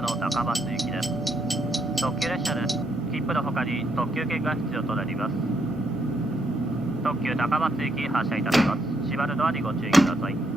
車の高松行きです。特急列車です。切符の他に特急券が必要となります。特急高松行き発車いたします。閉まるドアにご注意ください。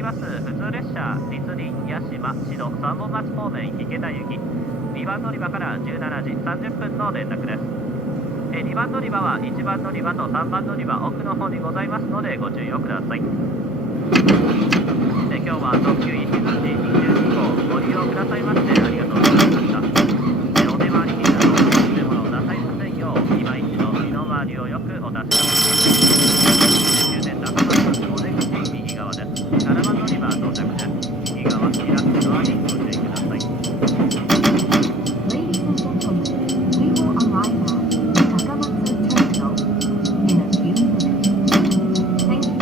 ります普通列車立林屋島宍戸三本松方面池田行き2番乗り場から17時30分の連絡です。2番乗り場は1番乗り場と3番乗り場奥の方にございますのでご注意をください。今日は特急いしづち22号ご利用くださいましてありがとうございました。お手回り品など忘れ物をなさいませんよう今一度身の回りをよくお確かめください。終点高松お出口右側です。7番乗り場到着です。右側開くドアにご注意ください。Ladies and gentlemen, we will arrive at Takamatsu Terminal in a few minutes. Thank you.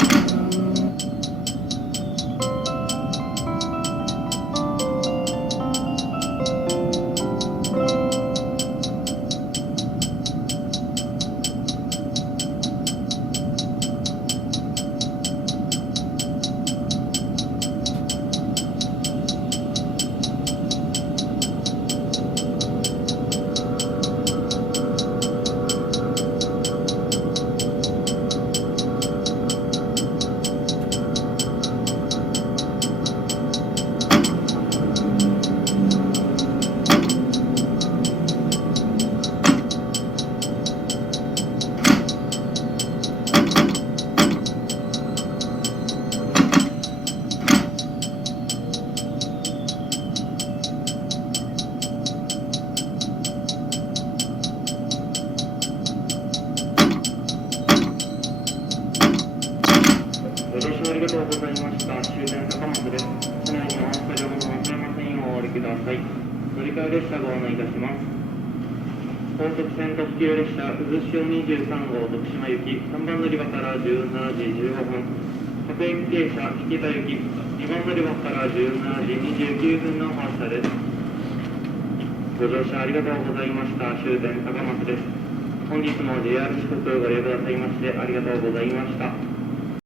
ありがとうございました。終点高松です。車内にお忘れ物を忘れませんようお降りください。乗り換え列車ご案内いたします。高速線特急列車うずしお23号徳島行き3番乗り場から17時15分各駅停車引田行き2番乗り場から17時29分の発車です。ご乗車ありがとうございました。終点高松です。本日も JR 四国ご利用くださいましてありがとうございました。